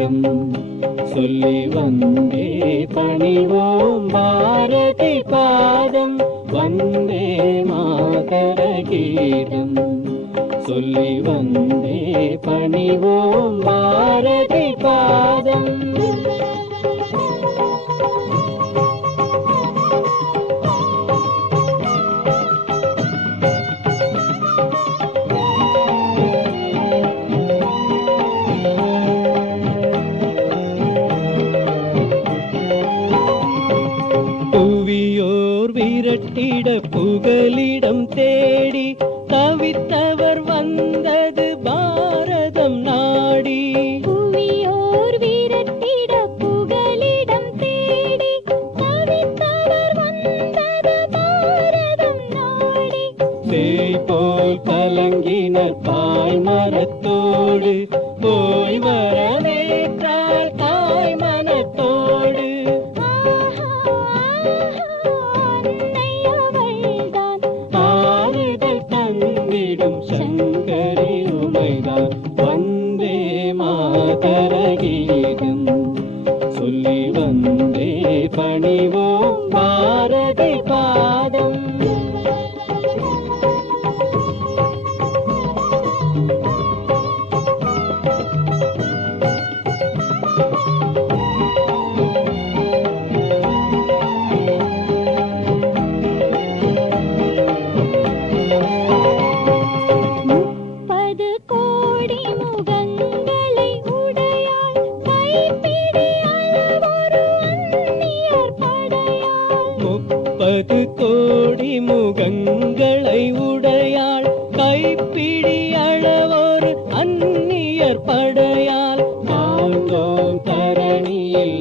கீதம் சொல்லி வந்தே பணிவோம் பாரதி பாதம். வந்தே மாதர கீதம் சொல்லி வந்தே பணிவோம் பாரதி பாதம். புவியோர் விரட்டிட புகலிடம் தேடி தவித்தவர் வந்தது பாரதம் நாடி. புவியோர் விரட்டிட புகலிடம் தேடி தவித்தவர் வந்தது பாரதம் நாடி. தேய் போல் கலங்கினர் பாய் மரத்தோடு போய் வரவேற்றாள் தாய் மனத்தோடு. ஆறுதல் தந்திடும் சங்கரி உமைதான். வந்தே மாதர கீதம் சொல்லி வந்தே பணிவோம் பாரதி பாதம். கோடி முகங்களை உடையாள் கைப்பிடி அளவோரு அந்நியர் படையாள். ஆழ்ந்தோம் தரணியில்